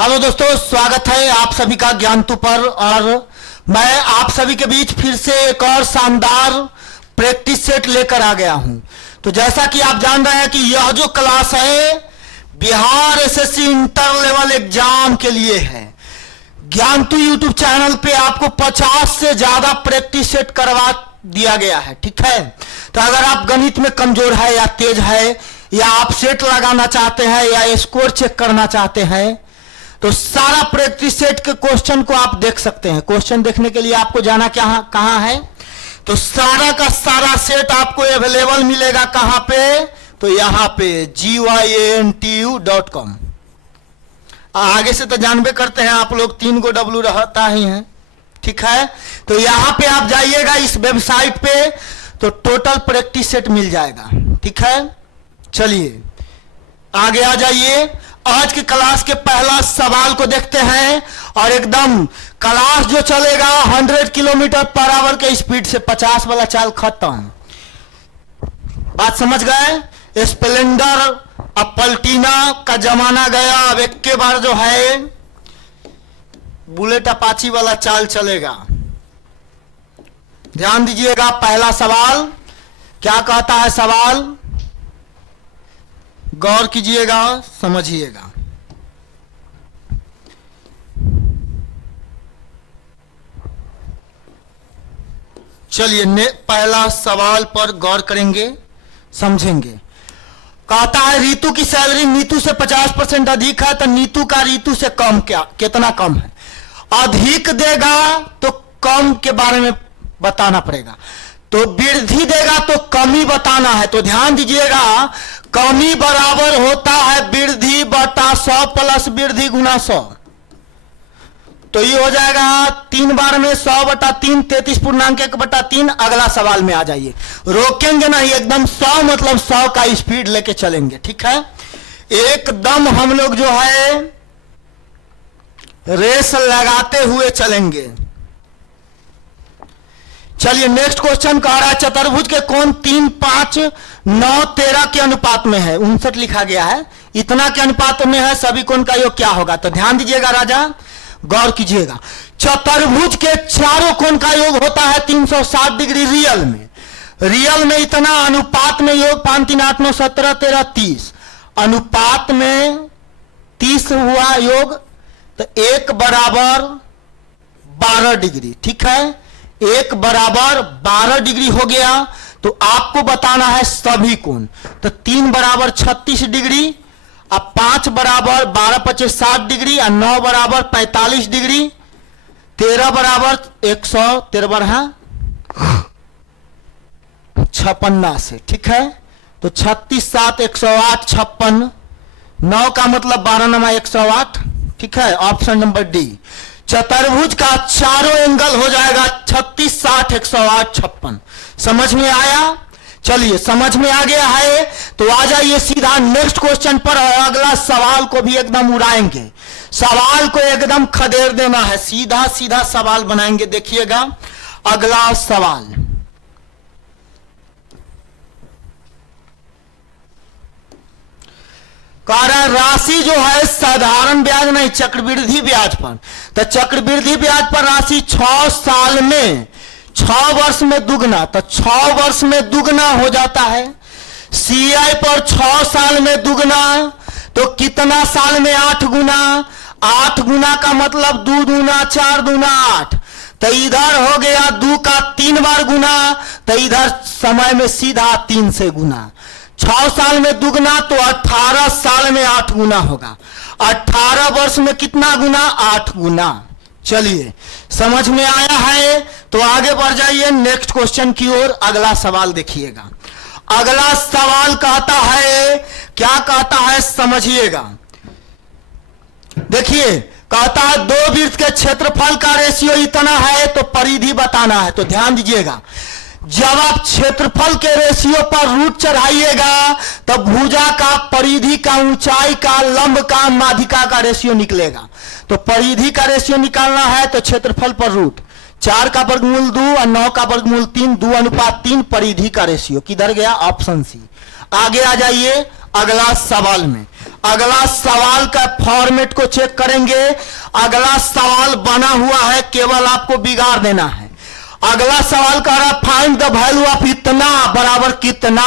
Hello दोस्तों, स्वागत है आप सभी का ज्ञानतु पर। और मैं आप सभी के बीच फिर से एक और शानदार प्रैक्टिस सेट लेकर आ गया हूं। तो जैसा कि आप जान रहे हैं कि यह जो क्लास है Bihar SSC inter level exam के लिए है। ज्ञानतु यूट्यूब चैनल पे आपको 50 से ज्यादा प्रैक्टिस सेट करवा दिया गया है, ठीक है। तो अगर आप गणित में कमजोर है या तेज है, या आप सेट लगाना चाहते हैं या स्कोर चेक करना चाहते हैं, तो सारा प्रैक्टिस सेट के क्वेश्चन को आप देख सकते हैं। क्वेश्चन देखने के लिए आपको जाना कहां है, तो सारा का सारा सेट आपको अवेलेबल मिलेगा कहां पे, तो यहां पे gyNTU.com। आगे से तो जानबे करते हैं आप लोग 3 गो W रहता ही है, ठीक है। तो यहां पे आप जाइएगा इस वेबसाइट पे, तो टोटल प्रैक्टिस सेट मिल जाएगा, ठीक है। चलिए आगे आ जाइए। आज की क्लास के पहला सवाल को देखते हैं। और एकदम क्लास जो चलेगा 100 किलोमीटर पर आवर के स्पीड से, 50 वाला चाल खत्म। बात समझ गए। स्प्लेंडर अब पल्टीना का जमाना गया, अब एक के बार जो है बुलेट अपाची वाला चाल चलेगा। ध्यान दीजिएगा, पहला सवाल क्या कहता है, सवाल गौर कीजिएगा, समझिएगा। चलिए पहला सवाल पर गौर करेंगे, समझेंगे। कहता है रीतु की सैलरी नीतू से 50% अधिक है, तो नीतू का रीतु से कम कितना कम है। अधिक देगा तो कम के बारे में बताना पड़ेगा, तो वृद्धि देगा तो कमी बताना है। तो ध्यान दीजिएगा, कमी बराबर होता है वृद्धि बटा 100 प्लस वृद्धि गुना 100। तो ये हो जाएगा 3 बार में 100 बटा 3, 33.1/3। अगला सवाल में आ जाइए, रोकेंगे नहीं, एकदम 100 मतलब 100 का स्पीड लेके चलेंगे, ठीक है। एकदम हम लोग जो है रेस लगाते हुए चलेंगे। चलिए नेक्स्ट क्वेश्चन कह रहा है चतुर्भुज के कोण 3, 5, 9, 13 के अनुपात में है। 59 लिखा गया है, इतना के अनुपात में है, सभी कोण का योग क्या होगा। तो ध्यान दीजिएगा राजा, गौर कीजिएगा। चतुर्भुज के चारों कोण का योग होता है 360 डिग्री रियल में। रियल में इतना, अनुपात में योग 5, 3, 8, 9, 17, 13, 30। अनुपात में 30 हुआ योग, तो 1 बराबर 12 डिग्री, ठीक है। 1 बराबर 12 डिग्री हो गया। तो आपको बताना है सभी कोण। तो 3 बराबर 36 डिग्री, अब 5 बराबर 12, 25, 60 डिग्री, और 9 बराबर 45 डिग्री, 13 बराबर 113 56 से, ठीक है। तो 36, 7, 108, 56, 9 का मतलब 12 नमा 108, ठीक है। Option number D. चतुर्भुज का चारों एंगल हो जाएगा 36, 60, 108, 56। समझ में आया। चलिए समझ में आ गया है, तो आ जाइए सीधा नेक्स्ट क्वेश्चन पर। अगला सवाल को भी एकदम उड़ाएंगे, सवाल को एकदम खदेड़ देना है, सीधा सीधा सवाल बनाएंगे। देखिएगा अगला सवाल, कारण राशि जो है साधारण ब्याज नहीं, चक्रवृद्धि ब्याज पर। तो चक्रवृद्धि ब्याज पर राशि 6 साल में, 6 वर्ष में दुगना, तो 6 वर्ष में दुगना हो जाता है। सीआई पर 6 साल में दुगना, तो कितना साल में 8 गुना। 8 गुना का मतलब 2 दूना 4 दूना 8। तो इधर हो गया 2 का 3 बार गुना, तो इधर समय में सीधा 3 से गुना। 6 साल में दुगना, तो 18 साल में 8 गुना होगा। 18 वर्ष में कितना गुना, 8 गुना। चलिए समझ में आया है, तो आगे बढ़ जाइए नेक्स्ट क्वेश्चन की ओर। अगला सवाल देखिएगा। अगला सवाल कहता है, क्या कहता है समझिएगा। देखिए कहता है 2 वृत्त के क्षेत्रफल का रेशियो इतना है, तो परिधि बताना है। तो ध्यान दीजिएगा, जब आप क्षेत्रफल के रेशियो पर रूट चढ़ाइएगा, तब भुजा का, परिधि का, ऊंचाई का, लंब का, माध्यिका का रेशियो निकलेगा। तो परिधि का रेशियो निकालना है, तो क्षेत्रफल पर रूट 4 का वर्गमूल 2 और 9 का वर्गमूल 3, 2:3। परिधि का रेशियो किधर गया, ऑप्शन सी। आगे आ जाइए अगला सवाल में। अगला सवाल का फॉर्मेट को चेक करेंगे। अगला सवाल बना हुआ है, केवल आपको बिगाड़ देना है। अगला सवाल कह रहा फाइंड द वैल्यू ऑफ इतना बराबर कितना।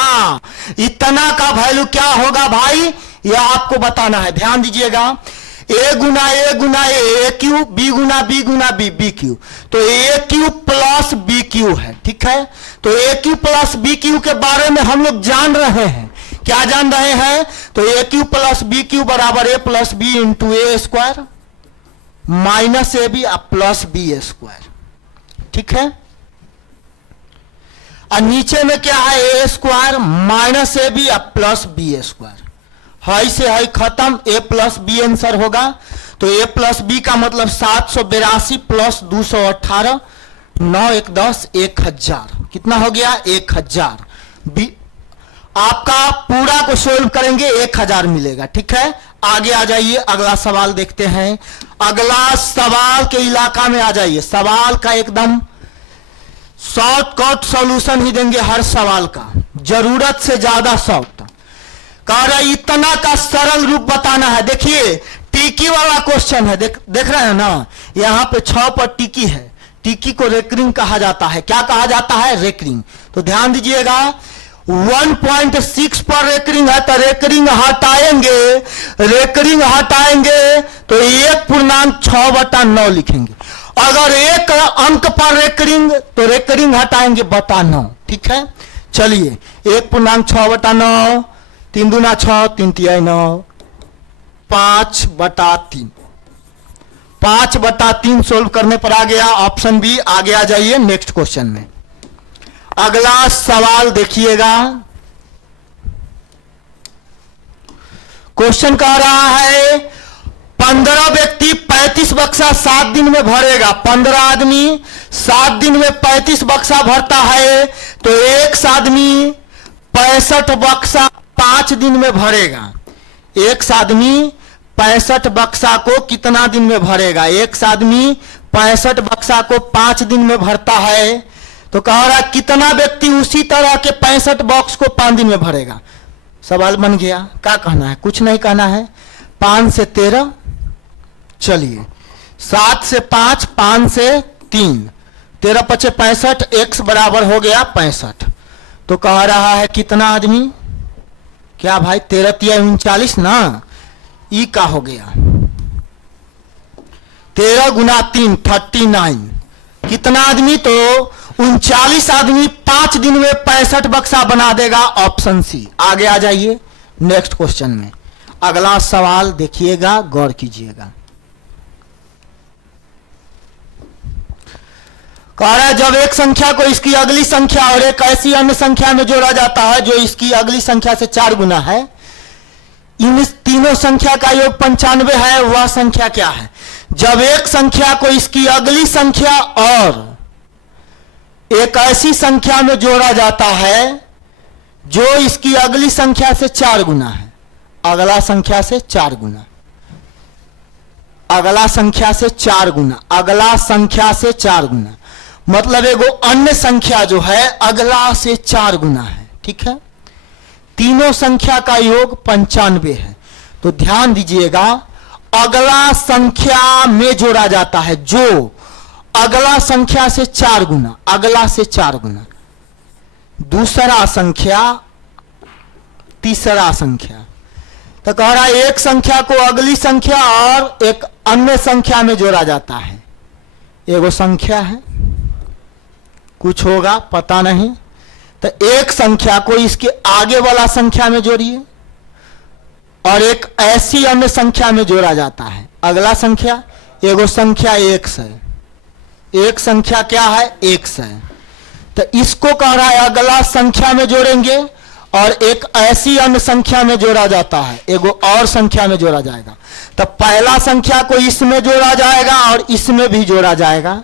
इतना का वैल्यू क्या होगा भाई, यह आपको बताना है। ध्यान दीजिएगा, ए गुना ए क्यू, बी गुना बी बी क्यू, तो a cube plus b Q है। ठीक है, तो a cube plus b Q के बारे में हम लोग जान रहे हैं। क्या जान रहे हैं, तो a cube plus b Q बराबर a plus b into a square minus a b plus b square. ठीक है, और नीचे में क्या है, a square minus a b plus b square. हाई से हाई खत्म, ए प्लस बी आंसर होगा। तो ए प्लस बी का मतलब 782 प्लस 218, 9 1 10, 1000। कितना हो गया, 1000। बी आपका पूरा को सोल्व करेंगे 1000 मिलेगा। ठीक है, आगे आ जाइए, अगला सवाल देखते हैं। अगला सवाल के इलाका में आ जाइए। सवाल का एकदम शॉर्टकट सॉल्यूशन ही देंगे हर सवाल का, जरूरत से ज्यादा शॉर्ट। कह रहा इतना का सरल रूप बताना है। देखिए टिकी वाला क्वेश्चन है, देख रहे हैं ना, यहां पे 6 पर टिकी है। टिकी को रेकरिंग कहा जाता है। क्या कहा जाता है, रेकरिंग। तो ध्यान दीजिएगा, 1.6 पर रेकरिंग है, तो रेकरिंग हटाएंगे तो 1.6/9 लिखेंगे। अगर एक अंक पर रेकरिंग, तो रेकरिंग हटाएंगे बटा 9। ठीक है, चलिए 1.6/9, 3 दूना 6, 3 तिया 9, 5/3। 5/3 सोल्व करने पर आ गया ऑप्शन बी। आगे आ जाइए नेक्स्ट क्वेश्चन में। अगला सवाल देखिएगा, क्वेश्चन कह रहा है 15 व्यक्ति 35 बक्सा 7 दिन में भरेगा। 15 आदमी 7 दिन में 35 बक्सा भरता है, तो एक आदमी 65 बक्सा 5 दिन में भरेगा। एक आदमी 65 बक्सा को कितना दिन में भरेगा, एक आदमी 65 बक्सा को 5 दिन में भरता है। तो कह रहा कितना व्यक्ति उसी तरह के 65 बॉक्स को 5 दिन में भरेगा। सवाल बन गया, क्या कहना है, कुछ नहीं कहना है। 5 से 13, चलिए 7 से 5, 5 से 3, 13 5 65, x बराबर हो गया 65। तो कह रहा है कितना आदमी, क्या भाई 13 तिया 39 ना, ई का हो गया 13 गुना 3 39। कितना आदमी, तो 39 आदमी 5 दिन में 65 बक्सा बना देगा, ऑप्शन सी। आगे आ जाइए नेक्स्ट क्वेश्चन में। अगला सवाल देखिएगा, गौर कीजिएगा। कह रहा है जब एक संख्या को इसकी अगली संख्या और एक ऐसी अन्य संख्या में जोड़ा जाता है जो इसकी अगली संख्या से 4 गुना है, इन तीनों संख्या का योग 95 है, वह संख्या क्या है। जब एक संख्या को इसकी अगली संख्या और एक ऐसी संख्या में जोड़ा जाता है जो इसकी अगली संख्या से 4 गुना है, अगला संख्या से 4 गुना, अगला संख्या से 4 गुना, अगला संख्या से 4 गुना, मतलब एगो अन्य संख्या जो है अगला से 4 गुना है। ठीक है, तीनों संख्या का योग 95 है। तो ध्यान दीजिएगा, अगला संख्या में जोड़ा जाता है जो अगला संख्या से 4 गुना, अगला से 4 गुना, दूसरा संख्या, तीसरा संख्या। तो कह रहा है एक संख्या को अगली संख्या और एक अन्य संख्या में जोड़ा जाता है। एगो संख्या है, कुछ होगा पता नहीं, तो एक संख्या को इसके आगे वाला संख्या में जोड़िए और एक ऐसी अन्य संख्या में जोड़ा जाता है। अगला संख्या, एगो संख्या 1 है, एक संख्या क्या है 1 है, तो इसको कह रहा है अगला संख्या में जोड़ेंगे और एक ऐसी अन्य संख्या में जोड़ा जाता है, एगो और संख्या में जोड़ा जाएगा। तो पहला संख्या को इसमें जोड़ा जाएगा और इसमें भी जोड़ा जाएगा,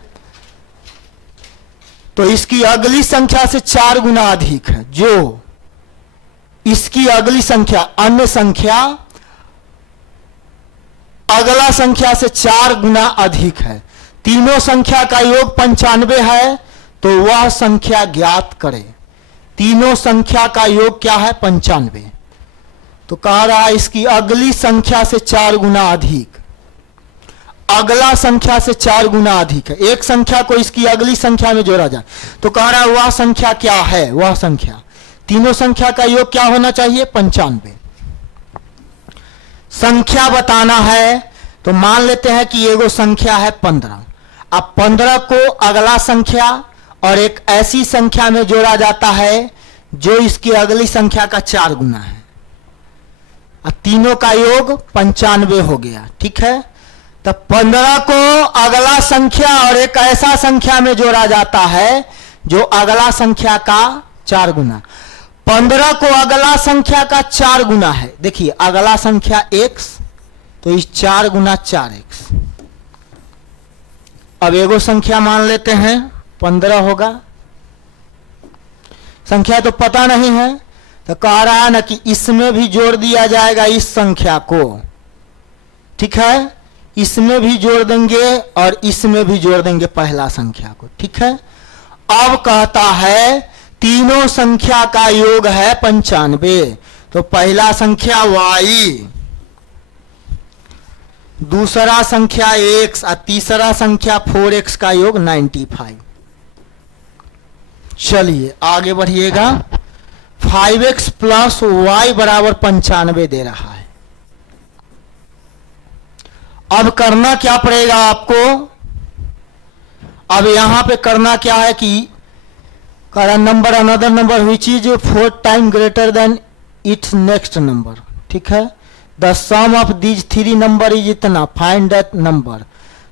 तो इसकी अगली संख्या से 4 गुना अधिक है। जो इसकी अगली संख्या, अन्य संख्या अगला संख्या से 4 गुना अधिक है, तीनों संख्या का योग 95 है, तो वह संख्या ज्ञात करें। तीनों संख्या का योग क्या है 95। तो कह रहा है इसकी अगली संख्या से 4 गुना अधिक, अगला संख्या से 4 गुना अधिक है। एक संख्या को इसकी अगली संख्या में जोड़ा जाए तो कह रहा है वह संख्या क्या है, वह संख्या, तीनों संख्या का योग क्या होना चाहिए, 95। संख्या बताना है तो मान लेते हैं कि एगो संख्या है 15। अब 15 को अगला संख्या और एक ऐसी संख्या में जोड़ा जाता है जो इसकी अगली संख्या का 4 गुना है, अब तीनों का योग 95 हो गया। ठीक है, तो 15 को अगला संख्या और एक ऐसा संख्या में जोड़ा जाता है जो अगला संख्या का 4 गुना। 15 को अगला संख्या का 4 गुना है, देखिए अगला संख्या x, तो इस 4 गुना 4x। अब एगो संख्या मान लेते हैं 15 होगा, संख्या तो पता नहीं है, तो कह रहा है ना कि इसमें भी जोड़ दिया जाएगा इस संख्या को। ठीक है, इसमें भी जोड़ देंगे और इसमें भी जोड़ देंगे पहला संख्या को। ठीक है, अब कहता है तीनों संख्या का योग है 95, तो पहला संख्या y, दूसरा संख्या x और तीसरा संख्या 4x का योग 95। चलिए आगे बढ़िएगा। 5x प्लस y बराबर 95 दे रहा है। अब करना क्या पड़ेगा आपको, अब यहां पे करना क्या है कि current number another number which is 4 time greater than its next number. ठीक है, the sum of these 3 number is इतना, फाइंड दैट नंबर।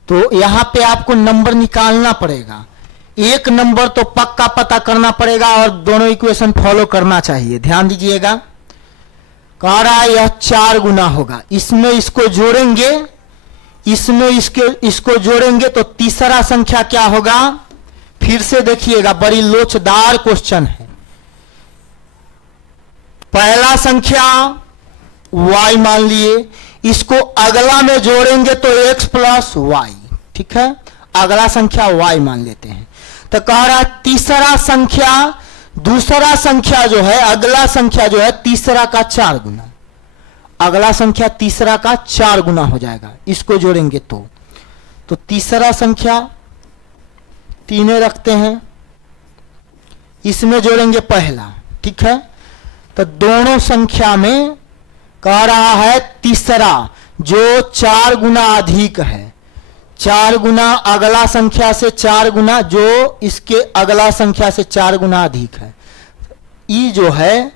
तो यहां पे आपको नंबर निकालना पड़ेगा, एक नंबर तो पक्का पता करना पड़ेगा और दोनों इक्वेशन फॉलो करना चाहिए। ध्यान दीजिएगा, कह रहा है यह 4 गुना होगा, इसमें इसको जोड़ेंगे, इसमें इसको जोड़ेंगे तो तीसरा संख्या क्या होगा, फिर से देखिएगा बड़ी लोचदार क्वेश्चन है। पहला संख्या y मान लिए, इसको अगला में जोड़ेंगे तो x प्लस y। ठीक है, अगला संख्या y मान लेते हैं, तो कह रहा है तीसरा संख्या, दूसरा संख्या जो है, अगला संख्या जो है तीसरा का 4 गुना, अगला संख्या तीसरा का 4 गुना हो जाएगा, इसको जोड़ेंगे तो तीसरा संख्या 3 रखते हैं, इसमें जोड़ेंगे पहला। ठीक है, तो दोनों संख्या में कह रहा है तीसरा जो 4 गुना अधिक है, 4 गुना अगला संख्या से 4 गुना जो इसके अगला संख्या से 4 गुना अधिक है, ई जो है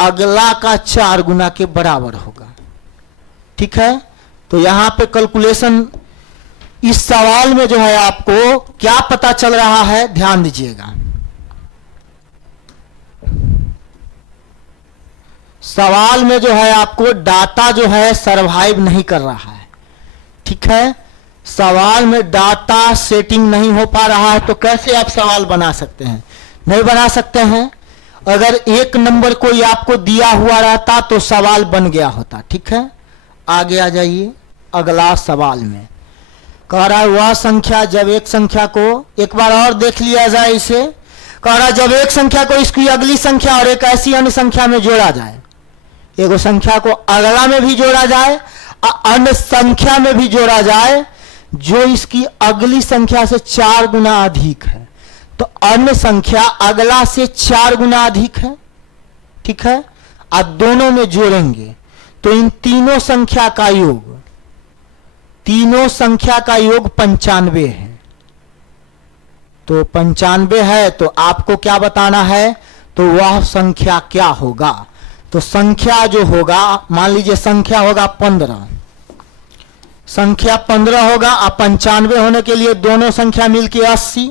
अगला का 4 गुना के बराबर होगा। ठीक है, तो यहां पे कैलकुलेशन, इस सवाल में जो है आपको क्या पता चल रहा है, ध्यान दीजिएगा। सवाल में जो है आपको डाटा जो है सरवाइव नहीं कर रहा है। ठीक है, सवाल में डाटा सेटिंग नहीं हो पा रहा है, तो कैसे आप सवाल बना सकते हैं, नहीं बना सकते हैं। अगर एक नंबर कोई आपको दिया हुआ रहता तो सवाल बन गया होता। ठीक है, आगे आ जाइए अगला सवाल में। कह रहा है वह संख्या जब एक संख्या को, एक बार और देख लिया जाए इसे, कह रहा है जब एक संख्या को इसकी अगली संख्या और एक ऐसी अन्य संख्या में जोड़ा जाए, एगो संख्या को अगला में भी जोड़ा जाए और अन्य संख्या में भी जोड़ा जाए जो इसकी अगली संख्या से 4 गुना अधिक है, तो अन्य संख्या अगला से 4 गुना अधिक है। ठीक है, आप दोनों में जोड़ेंगे तो इन तीनों संख्या का योग, तीनों संख्या का योग 95 है। तो 95 है तो आपको क्या बताना है, तो वह संख्या क्या होगा। तो संख्या जो होगा, मान लीजिए संख्या होगा 15, संख्या 15 होगा और 95 होने के लिए दोनों संख्या मिलके 80,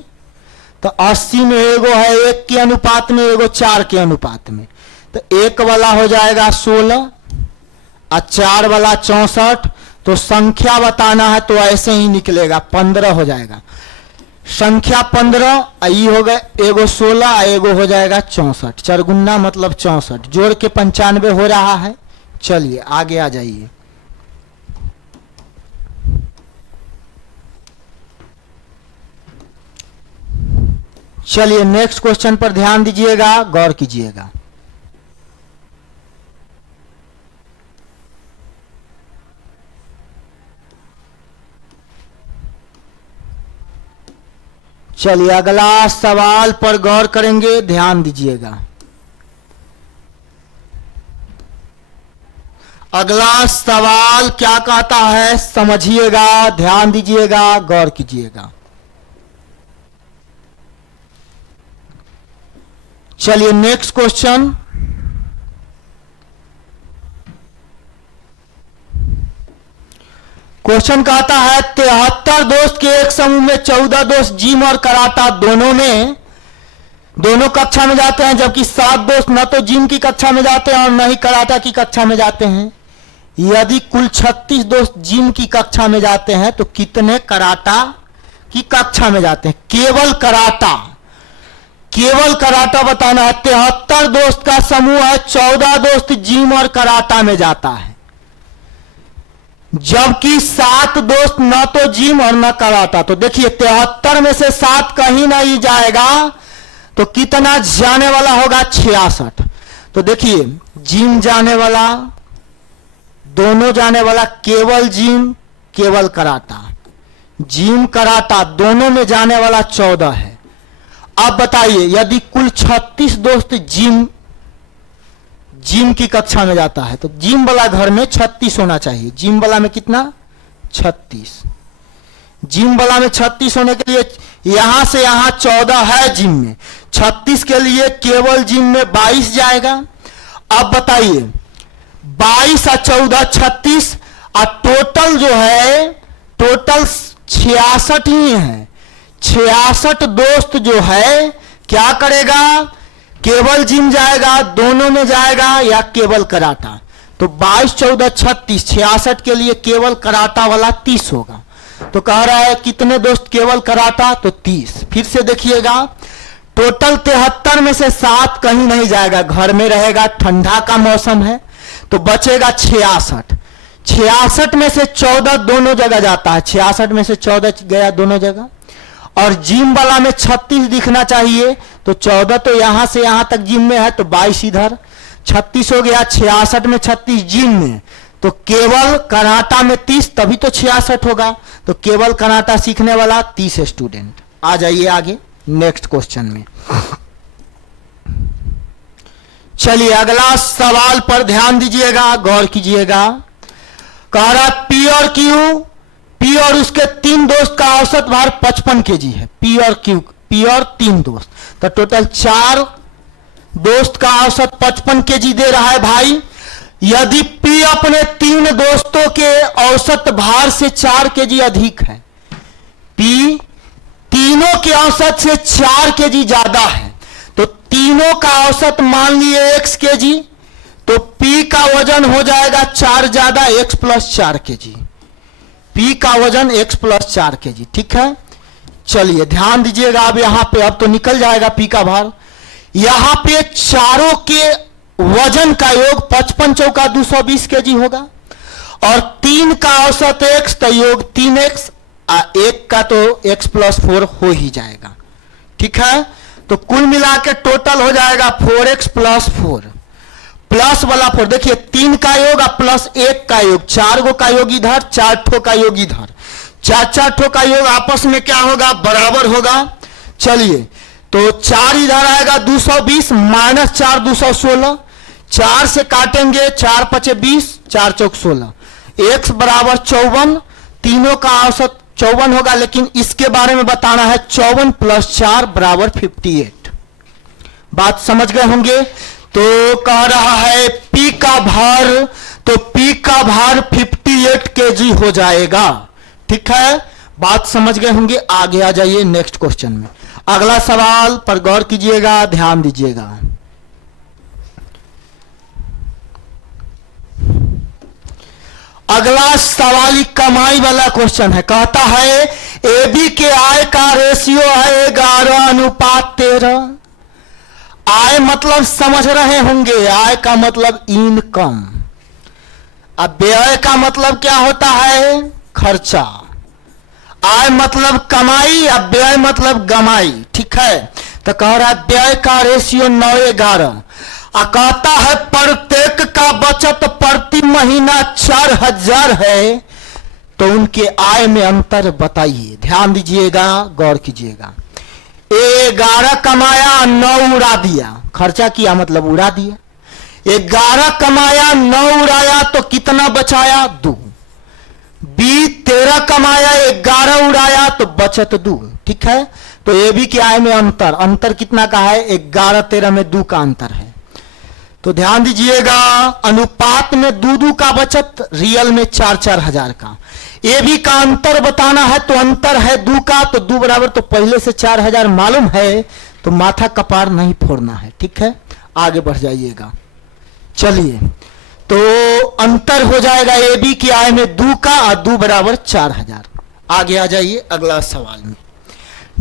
तो 80 में एगो है 1 के अनुपात में, एगो 4 के अनुपात में, तो 1 वाला हो जाएगा 16 और 4 वाला 64। तो संख्या बताना है तो ऐसे ही निकलेगा, 15 हो जाएगा। संख्या 15 ई हो गए, एगो 16 एगो हो जाएगा 64, 4 गुना मतलब 64, जोड़ के 95 हो रहा है। चलिए आगे आ जाइए। चलिए नेक्स्ट क्वेश्चन पर ध्यान दीजिएगा, गौर कीजिएगा। चलिए अगला सवाल पर गौर करेंगे, ध्यान दीजिएगा। अगला सवाल क्या कहता है समझिएगा, ध्यान दीजिएगा, गौर कीजिएगा। चलिए नेक्स्ट क्वेश्चन। क्वेश्चन कहता है 73 दोस्त के एक समूह में 14 दोस्त जिम और कराटा दोनों कक्षा में जाते हैं, जबकि 7 दोस्त न तो जिम की कक्षा में जाते हैं और न ही कराटा की कक्षा में जाते हैं। यदि कुल 36 दोस्त जिम की कक्षा में जाते हैं तो कितने कराटा की कक्षा में जाते हैं? केवल कराटा बताना है। 73 दोस्त का समूह है, 14 दोस्त जिम और कराटा में जाता है, जबकि 7 दोस्त न तो जिम और न कराटा। तो देखिए 73 में से 7 कहीं नहीं जाएगा तो कितना जाने वाला होगा? 66। तो देखिए जिम जाने वाला, दोनों जाने वाला, केवल जिम केवल कराटा, जिम कराटा दोनों में जाने वाला 14 है। अब बताइए यदि कुल 36 दोस्त जिम की कक्षा में जाता है तो जिम वाला घर में 36 होना चाहिए। जिम वाला में कितना? 36। जिम वाला में 36 होने के लिए यहां से यहां 14 है जिम में, 36 के लिए केवल जिम में 22 जाएगा। अब बताइए 22 और 14 36 और टोटल जो है टोटल 66 ही है। 66 दोस्त जो है क्या करेगा? केवल जिम जाएगा, दोनों में जाएगा या केवल कराटा? तो 22 14 36, 66 के लिए केवल कराटा वाला 30 होगा। तो कह रहा है कितने दोस्त केवल कराटा? तो 30। फिर से देखिएगा टोटल 73 में से 7 कहीं नहीं जाएगा, घर में रहेगा, ठंडा का मौसम है, तो बचेगा 66। 66 में से 14 दोनों जगह जाता है, 66 में से 14 गया दोनों जगह। और जिम वाला में 36 दिखना चाहिए, तो 14 तो यहां से यहां तक जिम में है, तो 22 इधर, 36 हो गया। 66 में 36 जिम में, तो केवल कराटा में 30, तभी तो 66 होगा। तो केवल कराटा सीखने वाला 30 स्टूडेंट। आ जाइए आगे नेक्स्ट क्वेश्चन में। चलिए अगला सवाल पर ध्यान दीजिएगा, गौर कीजिएगा। कह रहा पी और क्यू, पी और उसके 3 दोस्त का औसत भार 55 केजी है। पी और क्यू, पी और 3 दोस्त, तो टोटल 4 दोस्त का औसत 55 केजी दे रहा है भाई। यदि पी अपने 3 दोस्तों के औसत भार से 4 केजी अधिक है, पी तीनों के औसत से 4 केजी ज्यादा है, तो तीनों का औसत मान लिए x केजी, तो P का वजन हो जाएगा 4 ज्यादा x प्लस 4 केजी। P का वजन x प्लस 4 केजी, ठीक है। चलिए ध्यान दीजिएगा, अब यहां पे अब तो निकल जाएगा P का भार। यहां पे चारों के वजन का योग 55 चौका 220 केजी होगा, और 3 का औसत x तो योग 3x, 1 का तो x प्लस 4 हो ही जाएगा, ठीक है। तो कुल मिला के टोटल हो जाएगा 4x प्लस 4, प्लस वाला 4, देखिए 3 का योग और प्लस 1 का योग, 4 गो का योग इधर, 4 ठो का योग इधर, 4 ठो का योग आपस में क्या होगा? बराबर होगा। चलिए तो 4 इधर आएगा 220, माइनस 4 216, 4 से काटेंगे 4 पचे 20, 4 चौक 16, x बराबर 54, तीनों का औसत 54 होगा, लेकिन इसके बारे में बताना है 54 प्लस 4 बराबर 58। बात समझ गए होंगे। तो कह रहा है P का भार, तो P का भार 58 केजी हो जाएगा, ठीक है। बात समझ गए होंगे। आगे आ जाइए नेक्स्ट क्वेश्चन में। अगला सवाल पर गौर कीजिएगा, ध्यान दीजिएगा। अगला सवाल ही कमाई वाला क्वेश्चन है। कहता है AB के आय का रेशियो है 11:13। आय मतलब समझ रहे होंगे, आय का मतलब इनकम। अब व्यय का मतलब क्या होता है? खर्चा। आय मतलब कमाई, अब व्यय मतलब गमाई, ठीक है। तो कह रहा है व्यय का रेशियो 9:11, कहता है प्रत्येक का बचत प्रति महीना 4000 है, तो उनके आय में अंतर बताइए। ध्यान दीजिएगा, गौर कीजिएगा। 11 कमाया 9 उड़ा दिया, खर्चा किया मतलब उड़ा दिया। 11 कमाया 9 उड़ाया तो कितना बचाया? 2। बी 13 कमाया 11 उड़ाया तो बचत 2। ठीक है, तो ए बी की आय में अंतर कितना का है? 11 13 में 2 का अंतर है। तो ध्यान दीजिएगा, अनुपात में 2 का बचत, रियल में 4 हजार का। ए बी का अंतर बताना है तो अंतर है 2 का, तो 2 बराबर, तो पहले से 4000 मालूम है, तो माथा कपार नहीं फोड़ना है। ठीक है, आगे बढ़ जाइएगा। चलिए, तो अंतर हो जाएगा ए बी की आय में 2 का, और 2 बराबर 4000। आगे आ जाइए अगला सवाल में।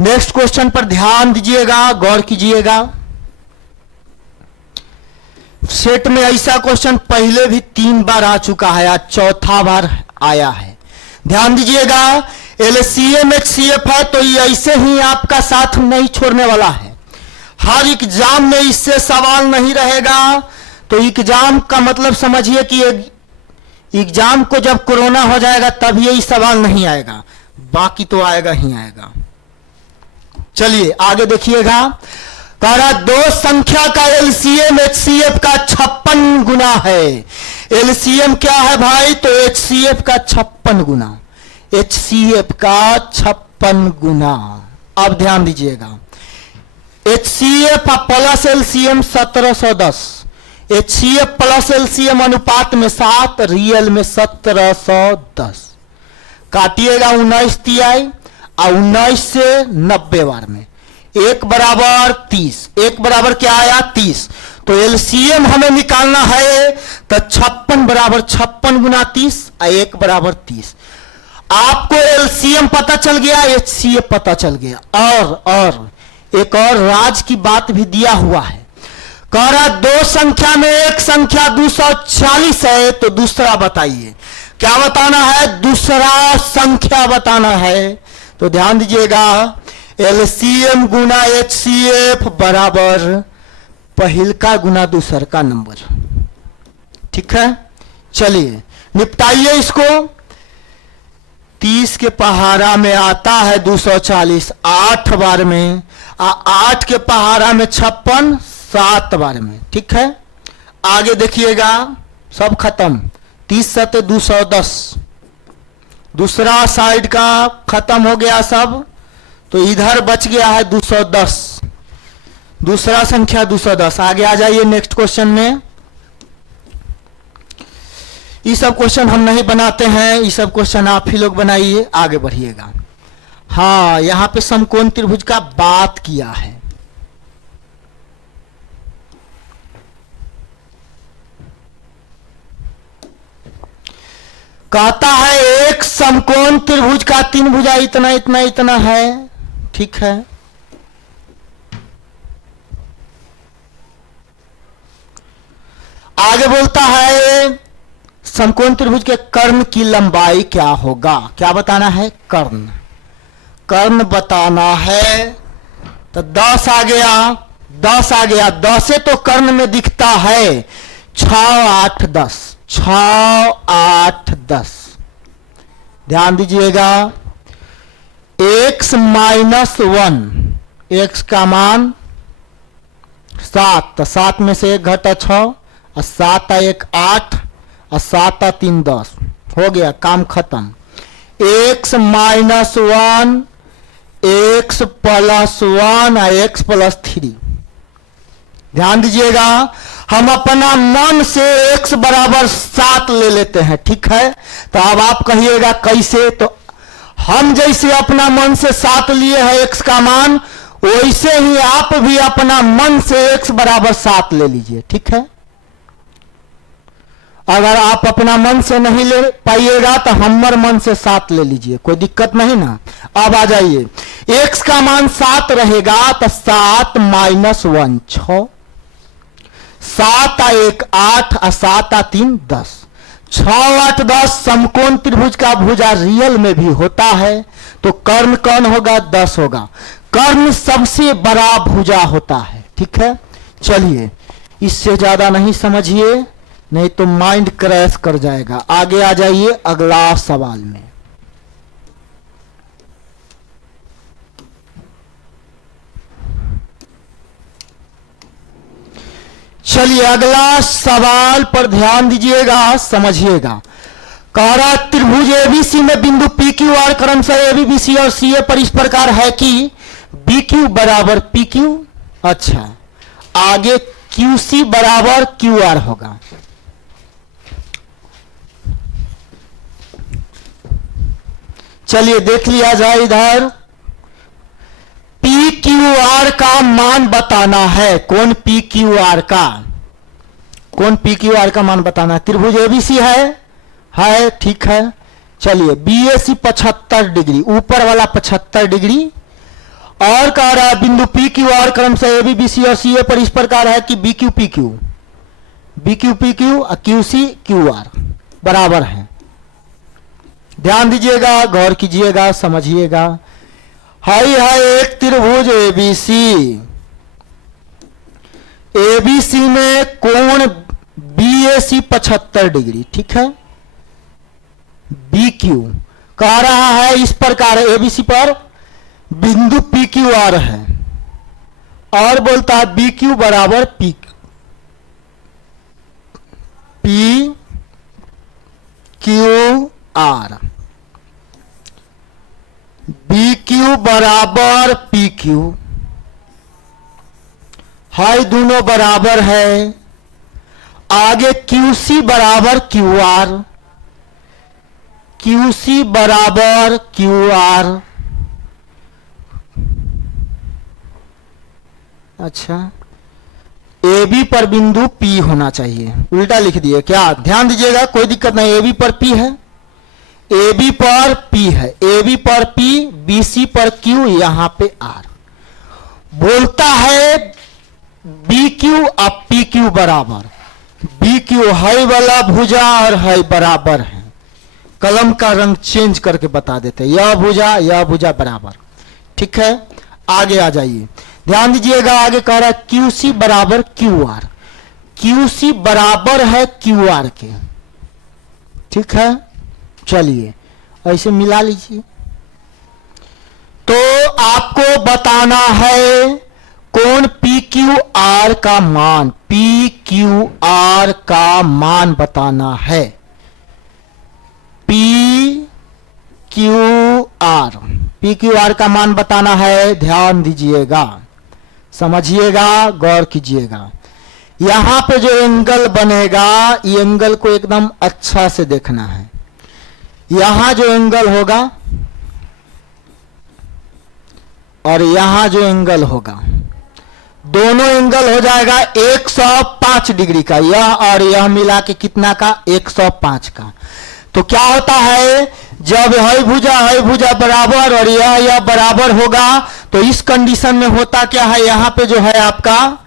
नेक्स्ट क्वेश्चन पर ध्यान दीजिएगा, गौर कीजिएगा। सेट में ऐसा क्वेश्चन पहले भी 3 बार आ चुका है, आज चौथा बार आया है। ध्यान दीजिएगा, एलसीएम एचसीएफ है तो ये ऐसे ही आपका साथ नहीं छोड़ने वाला है। हर एग्जाम में इससे सवाल नहीं रहेगा। तो एग्जाम का मतलब समझिए कि एग्जाम को जब कोरोना हो जाएगा तब यही सवाल नहीं आएगा, बाकी तो आएगा ही आएगा। चलिए आगे देखिएगा। कह रहा 2 संख्या का एलसीएम एचसीएफ का 56 गुना है। एलसीएम क्या है भाई? तो एचसीएफ का 56 गुना, एचसीएफ का 56 गुना। अब ध्यान दीजिएगा, HCF plus LCM 1710, HCF plus LCM अनुपात में 7, रियल में 1710। काटिएगा 19 तिहाई और 19 से 90 बार में 1 बराबर 30, 1 बराबर क्या आया? 30। तो एलसीएम हमें निकालना है, तो 56 बराबर 56 गुना 30 और 1 बराबर 30। आपको एलसीएम पता चल गया, एचसीएफ पता चल गया। और एक और राज की बात भी दिया हुआ है। कह रहा 2 संख्या में एक संख्या 240 है, तो दूसरा बताइए। क्या बताना है? दूसरा संख्या बताना है। तो ध्यान दीजिएगा, एलसीएम गुना एचसीएफ बराबर पहिल का गुना दूसर का नंबर। ठीक है, चलिए निपटाइए इसको। 30 के पहाड़ा में आता है 240 8 बार में, 8 के पहाड़ा में 56 7 बार में। ठीक है, आगे देखिएगा, सब खत्म। 30 सत 210, दूसरा साइड का खत्म हो गया सब, तो इधर बच गया है 210, दूसरा संख्या 210। आगे आ जाइए नेक्स्ट क्वेश्चन में। ये सब क्वेश्चन हम नहीं बनाते हैं, ये सब क्वेश्चन आप ही लोग बनाइए, आगे बढ़िएगा। हाँ, यहां पे समकोण त्रिभुज का बात किया है। कहता है एक समकोण त्रिभुज का 3 भुजा इतना इतना इतना है। ठीक है, आगे बोलता है समकोण त्रिभुज के कर्ण की लंबाई क्या होगा? क्या बताना है? कर्ण बताना है। तो 10 आ गया, 10 आ गया। 10 से तो कर्ण में दिखता है 6 8 10, 6 8 10। ध्यान दीजिएगा, x माइनस 1, x का मान 7, तो 7 में से 1 घटा 6, और 7 1 8, और 7 3 10। हो गया, काम खत्म। x माइनस 1, x प्लस 1 और x प्लस 3। ध्यान दीजिएगा, हम अपना मन से x बराबर 7 ले लेते हैं। ठीक है, तो अब आप कहिएगा कैसे? तो हम जैसे अपना मन से 7 लिए हैं x का मान, वैसे ही आप भी अपना मन से x बराबर 7 ले लीजिए। ठीक है, अगर आप अपना मन से नहीं ले पाइएगा तो हमर मन से 7 ले लीजिए, कोई दिक्कत नहीं ना। अब आ जाइए, x का मान 7 रहेगा तो 7 माइनस 1 6, 7 1 8, और 7 3 10। 6 8 10 समकोण त्रिभुज का भुजा रियल में भी होता है, तो कर्ण कौन होगा? 10 होगा। कर्ण सबसे बड़ा भुजा होता है। ठीक है, चलिए इससे ज्यादा नहीं समझिए, नहीं तो माइंड क्रैश कर जाएगा। आगे आ जाइए अगला सवाल में। चलिए अगला सवाल पर ध्यान दीजिएगा, समझिएगा। कह रहा त्रिभुज एबीसी में बिंदु पी क्यू आर क्रमशः एबी बीसी और सी ए पर इस प्रकार है कि बी क्यू बराबर पी क्यू, अच्छा आगे क्यू सी बराबर क्यू आर होगा। चलिए देख लिया जाए, इधर पी क्यू आर का मान बताना है। कौन पी क्यू आर का, कौन पी क्यू आर का मान बताना है? त्रिभुज एबीसी है ठीक है। चलिए बीएसी 75 डिग्री, ऊपर वाला 75 डिग्री, और कह रहा है बिंदु पी क्यू आर क्रमशः एबी बीसी और सी ए पर इस प्रकार है कि B Q P Q, B Q P Q और क्यू सी क्यू आर बराबर है। ध्यान दीजिएगा, गौर कीजिएगा, समझिएगा। है एक त्रिभुज एबीसी, एबीसी में कोण बीएसी 75 डिग्री, ठीक है। बी क्यू कह रहा है इस प्रकार, एबीसी पर बिंदु पी क्यू आर है और बोलता है बी क्यू बराबर P Q R, B Q बराबर पी क्यू है, दोनों बराबर है। आगे क्यू सी बराबर क्यू आर, क्यू सी बराबर क्यू आर, अच्छा ए बी पर बिंदु P होना चाहिए, उल्टा लिख दिए क्या? ध्यान दीजिएगा, कोई दिक्कत नहीं। ए बी पर P है, ए बी पर P है, ए बी पर P, बी सी पर Q, यहां पे R। बोलता है बी क्यू और पी क्यू बराबर, बी क्यू है वाला भुजा और है बराबर है। कलम का रंग चेंज करके बता देते, यह भुजा बराबर, ठीक है। आगे आ जाइए, ध्यान दीजिएगा, आगे कह रहा है क्यू सी बराबर क्यू आर, क्यू सी बराबर है क्यू आर के, ठीक है। चलिए ऐसे मिला लीजिए। तो आपको बताना है कौन पी क्यू आर का मान, पी क्यू आर का मान बताना है। पी क्यू आर का मान बताना है। ध्यान दीजिएगा, समझिएगा, गौर कीजिएगा। यहां पे जो एंगल बनेगा, ये एंगल को एकदम अच्छा से देखना है। यहां जो एंगल होगा और यहां जो एंगल होगा, दोनों एंगल हो जाएगा 105 डिग्री का, यह और यह मिला के कितना का? 105 का। तो क्या होता है, जब है भुजा बराबर और यह बराबर होगा, तो इस कंडीशन में होता क्या है, यहां पे जो है आपका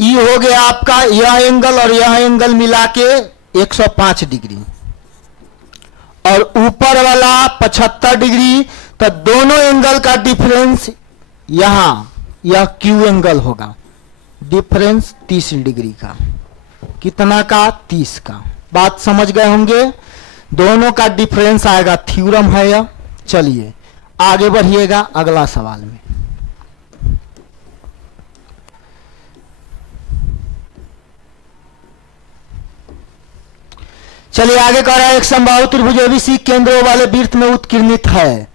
ई हो गया आपका यह एंगल और यह एंगल मिला के 105 डिग्री, और ऊपर वाला 75 डिग्री। तो दोनों एंगल का डिफरेंस यहां, यह क्यू एंगल होगा, डिफरेंस 30 डिग्री का। कितना का? 30 का। बात समझ गए होंगे, दोनों का डिफरेंस आएगा, थ्योरम है यह। चलिए आगे बढ़िएगा अगला सवाल में। चलिए आगे कह रहा है एक समबाहु त्रिभुज एबीसी केंद्रों वाले वृत्त में उत्कीर्णित है।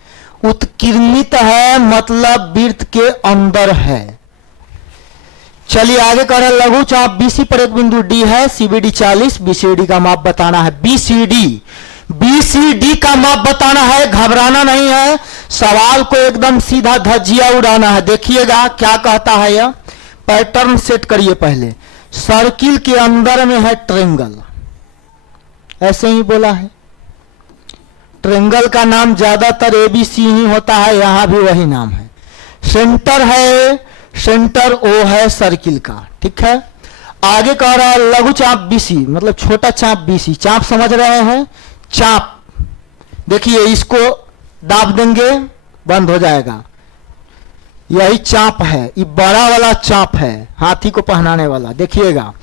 उत्कीर्णित है मतलब वृत्त के अंदर है। चलिए आगे कह रहा है लघु चाप बीसी पर एक बिंदु डी है, सीबीडी 40, बीसीडी का माप बताना है। बीसीडी का माप बताना है, घबराना नहीं है, सवाल को एकदम सीधा धज्जिया उड़ाना है। देखिएगा क्या कहता है, यह पैटर्न सेट करिए पहले। सर्किल के अंदर में है ट्रेंगल, ऐसे ही बोला है। ट्रेंगल का नाम ज्यादातर एबीसी ही होता है, यहां भी वही नाम है। सेंटर है, सेंटर ओ है सर्किल का, ठीक है। आगे कह रहा है लघु चाप बीसी मतलब छोटा चाप बीसी। चाप समझ रहे हैं, चाप देखिए, इसको दाब देंगे बंद हो जाएगा, यही चाप है। ये बड़ा वाला चाप है, हाथी को पहनाने वाला। देखिएगा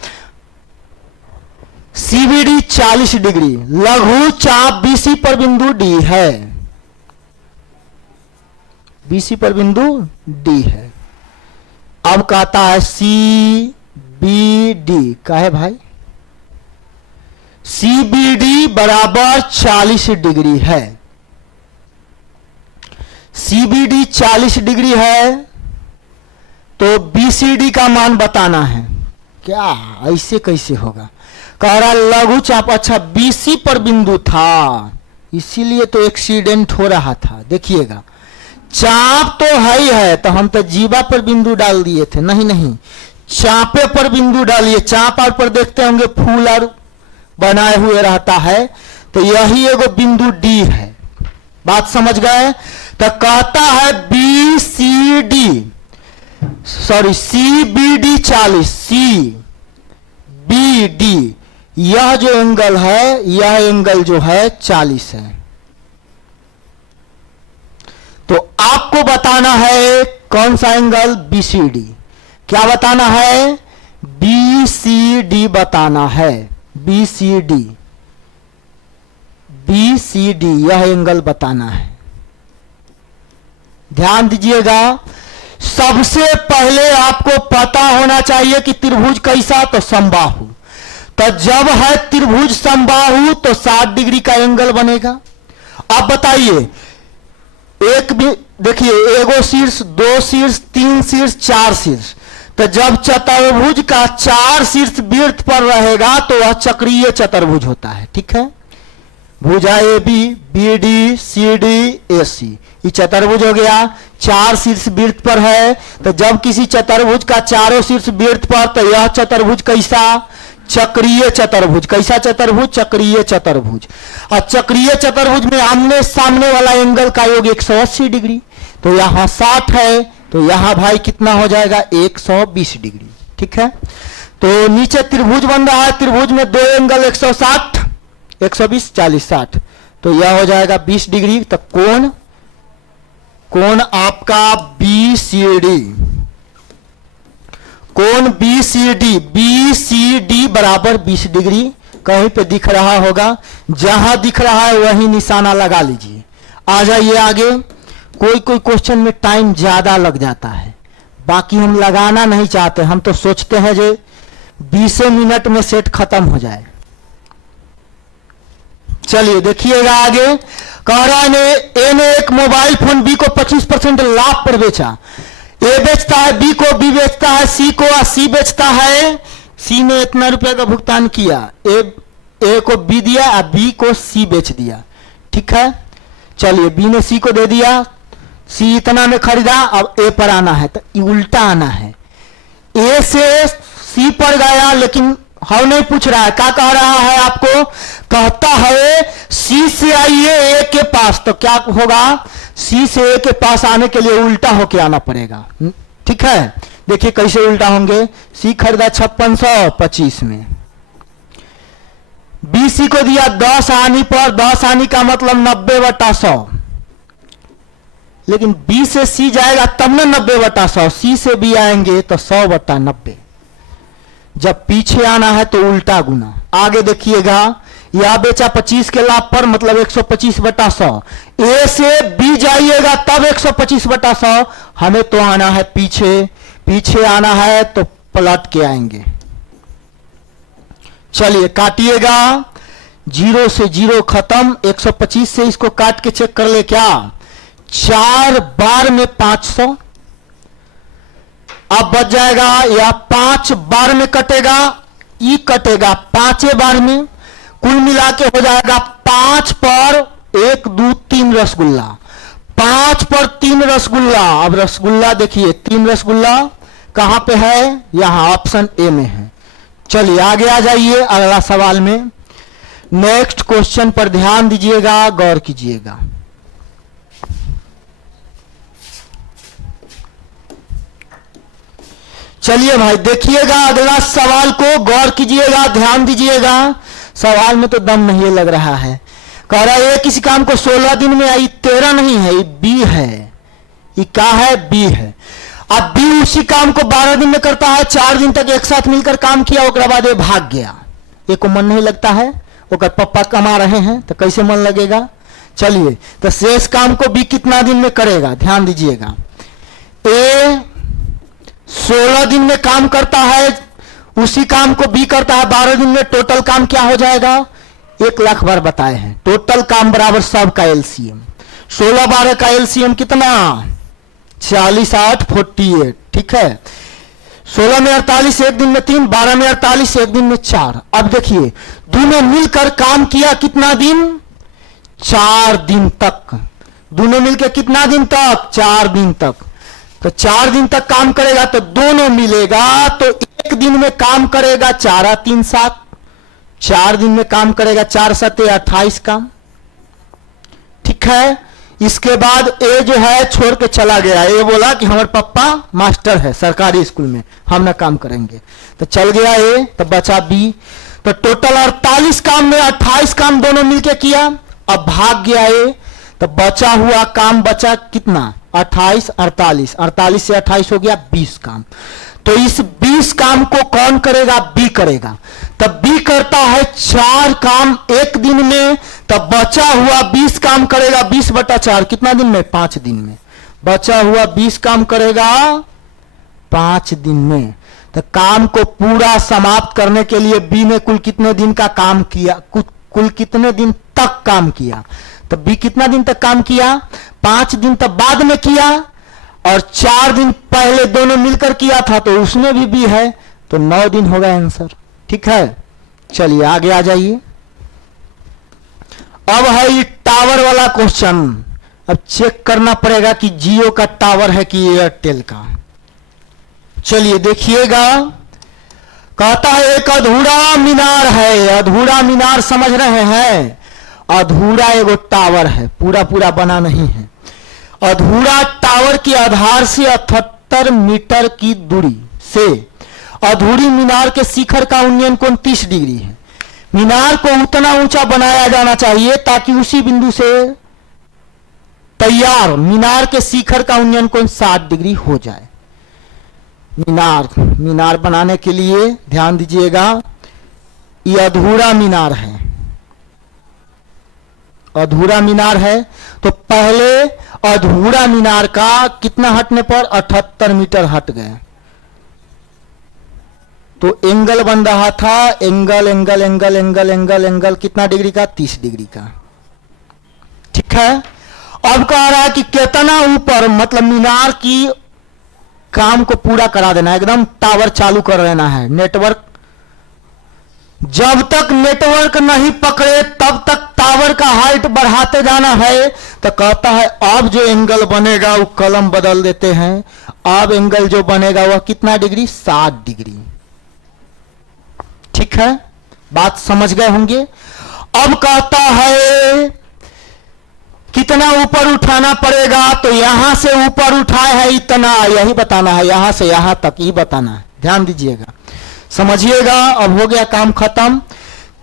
सीबीडी 40 डिग्री, लघु चाप बीसी पर बिंदु डी है, बीसी पर बिंदु डी है। अब कहता है सी बी डी का है भाई, सी बी डी बराबर 40 डिग्री है। सी बी डी 40 डिग्री है तो बी सी डी का मान बताना है। क्या ऐसे कैसे होगा? कह रहा लघु चाप, अच्छा बीसी पर बिंदु था इसीलिए तो एक्सीडेंट हो रहा था। देखिएगा चाप तो है ही है, तो हम तो जीवा पर बिंदु डाल दिए थे। नहीं नहीं, चापे पर बिंदु डालिए। चाप पर देखते होंगे फूल और बनाए हुए रहता है, तो यही एगो बिंदु डी है। बात समझ गए? तो कहता है B C D, sorry C B D 40, C B D यह जो एंगल है, यह एंगल जो है 40 है। तो आपको बताना है कौन सा एंगल? B C D. क्या बताना है? बी सी डी बताना है। B C D, B C D यह एंगल बताना है। ध्यान दीजिएगा, सबसे पहले आपको पता होना चाहिए कि त्रिभुज कैसा, तो समबाहु। तो जब है त्रिभुज समबाहु तो 60 डिग्री का एंगल बनेगा। अब बताइए, एक भी देखिए, एगो शीर्ष, दो शीर्ष, तीन शीर्ष, चार शीर्ष। तो जब चतुर्भुज का 4 शीर्ष वृत्त पर रहेगा तो वह चक्रीय चतुर्भुज होता है। ठीक है, भुजा A B, B D, C D, A C, ये चतुर्भुज हो गया। 4 शीर्ष वृत्त पर है, तो जब किसी चतुर्भुज का चारों शीर्ष वृत्त पर, तो यह चतुर्भुज कैसा? चक्रीय चतुर्भुज। कैसा चतुर्भुज? चक्रीय चतुर्भुज। और चक्रीय चतुर्भुज में आमने सामने वाला एंगल का योग 180 डिग्री। तो यहां 60 है, तो यहां भाई कितना हो जाएगा? 120 डिग्री। ठीक है, तो नीचे त्रिभुज बन रहा है, त्रिभुज में दो एंगल 160, 120, 40, 60, तो यह हो जाएगा 20 डिग्री। तो कोण आपका बी सी डी, कोण B C D, B C D बराबर 20 डिग्री। कहीं पे दिख रहा होगा, जहां दिख रहा है वहीं निशाना लगा लीजिए। आ जाइए आगे। कोई कोई क्वेश्चन में टाइम ज्यादा लग जाता है, बाकी हम लगाना नहीं चाहते। हम तो सोचते हैं जो 20 मिनट में सेट खत्म हो जाए। चलिए देखिएगा आगे। कह रहा है ए ने एक मोबाइल फोन बी को 25% लाभ पर बेचा। ए बेचता है बी को, बी बेचता है सी को, और सी बेचता है, सी ने इतना रुपया का भुगतान किया। ए को बी दिया और बी को सी बेच दिया। ठीक है, चलिए बी ने सी को दे दिया, सी इतना में खरीदा। अब ए पर आना है, तो उल्टा आना है। ए से सी पर गया, लेकिन हम नहीं पूछ रहा है। क्या कह रहा है आपको? कहता है सी से आइए ए के पास। तो क्या होगा? सी से ए के पास आने के लिए उल्टा होके आना पड़ेगा। ठीक है, देखिए कैसे उल्टा होंगे। सी खरीदा 5625 में, बी सी को दिया 10 आनी पर। 10 आनी का मतलब 90/100, लेकिन बी से सी जाएगा तब ना 90/100। सी से बी आएंगे तो 100/90। जब पीछे आना है तो उल्टा गुना। आगे देखिएगा, यह बेचा 25 के लाभ पर, मतलब 125/100। ए से बी जाइएगा तब 125/100। हमें तो आना है पीछे, पीछे आना है तो पलट के आएंगे। चलिए काटिएगा, 0 से 0 खत्म। 125 से इसको काट के चेक कर ले। क्या 4 बार में 500, अब बच जाएगा। या 5 बार में कटेगा, ई कटेगा 5 बार में, कुल मिला के हो जाएगा 5 पर 1 2 3 रसगुल्ला। 5 पर 3 रसगुल्ला। अब रसगुल्ला देखिए, 3 रसगुल्ला कहां पे है? यहां ऑप्शन ए में है। चलिए आगे आ जाइए अगला सवाल में। नेक्स्ट क्वेश्चन पर ध्यान दीजिएगा, गौर कीजिएगा। चलिए भाई देखिएगा अगला सवाल को, गौर कीजिएगा, ध्यान दीजिएगा। सवाल में तो दम नहीं लग रहा है। कह रहा है किसी काम को 16 दिन में आई, 13 नहीं है, ये बी है। ये क्या है? बी है। अब बी उसी काम को 12 दिन में करता है। 4 दिन तक एक साथ मिलकर काम किया, उसके बाद ये भाग गया। ये को मन नहीं लगता है, ओकर पप्पा कमा रहे हैं, तो कैसे मन लगेगा? चलिए, तो शेष काम को बी कितना दिन में करेगा? ध्यान दीजिएगा। ए 16 दिन में काम करता है, उसी काम को बी करता है 12 दिन में, टोटल काम क्या हो जाएगा? 1,00,000 बार बताए हैं। टोटल काम बराबर सब का एलसीएम। 16 12 का एलसीएम कितना? 40 8 48। ठीक है, 16 में 48 एक दिन में 3, 12 में 48 एक दिन में 4। अब देखिए दोनों मिलकर काम किया कितना दिन? 4 दिन तक। दोनों मिलकर कितना दिन तक? 4 दिन तक। तो 4 दिन तक काम करेगा तो दोनों मिलेगा तो एक दिन में काम करेगा 4 3 7। 4 दिन में काम करेगा 4 7 28 काम। ठीक है, इसके बाद ए जो है छोड़ के चला गया। ए बोला कि हमारे पापा मास्टर है सरकारी स्कूल में, हम ना काम करेंगे, तो चल गया ए, तो बचा बी। तो टोटल 48 काम में 28 काम दोनों मिलके किया। अब भाग गया ए, तो बचा हुआ काम बचा कितना? 28 48, 48 से 28 हो गया 20 काम। तो इस 20 काम को कौन करेगा? बी करेगा। तब बी करता है 4 काम एक दिन में, तब बचा हुआ 20 काम करेगा 20/4 कितना दिन में? 5 दिन में। बचा हुआ 20 काम करेगा 5 दिन में। तो काम को पूरा समाप्त करने के लिए बी ने कुल कितने दिन का काम किया? कुल कितने दिन तक काम किया? तो बी कितना दिन तक काम किया? 5 दिन तक बाद में किया, और 4 दिन पहले दोनों मिलकर किया था तो उसमें भी बी है, तो 9 दिन होगा आंसर। ठीक है, चलिए आगे आ जाइए। अब है ये टावर वाला क्वेश्चन। अब चेक करना पड़ेगा कि जियो का टावर है कि एयरटेल का। चलिए देखिएगा, कहता है एक अधूरा मीनार है। अधूरा मीनार समझ रहे हैं? अधूरा एगो टावर है, पूरा पूरा बना नहीं है। अधूरा टावर के आधार से 78 मीटर की दूरी से अधूरी मीनार के शिखर का उन्नयन कोण 30 डिग्री है। मीनार को उतना ऊंचा बनाया जाना चाहिए ताकि उसी बिंदु से तैयार मीनार के शिखर का उन्नयन कोण 60 डिग्री हो जाए। मीनार बनाने के लिए ध्यान दीजिएगा, ये अधूरा मीनार है। अधूरा मीनार है तो पहले अधूरा मीनार का कितना हटने पर? 78 मीटर हट गए। तो एंगल बन रहा था, angle angle angle angle angle angle कितना डिग्री का? 30 डिग्री का। ठीक है, अब कह रहा है कि कितना ऊपर, मतलब मीनार की काम को पूरा करा देना, एकदम टावर चालू कर देना है। नेटवर्क जब तक नेटवर्क नहीं पकड़े तब तक टावर का हाइट बढ़ाते जाना है। तो कहता है अब जो एंगल बनेगा वो कलम बदल देते हैं। अब एंगल जो बनेगा वह कितना डिग्री? 60 डिग्री। ठीक है, बात समझ गए होंगे। अब कहता है कितना ऊपर उठाना पड़ेगा? तो यहां से ऊपर उठाए है इतना, यही बताना है, यहां से यहां तक ही बताना है। ध्यान दीजिएगा, समझिएगा। अब हो गया काम खत्म।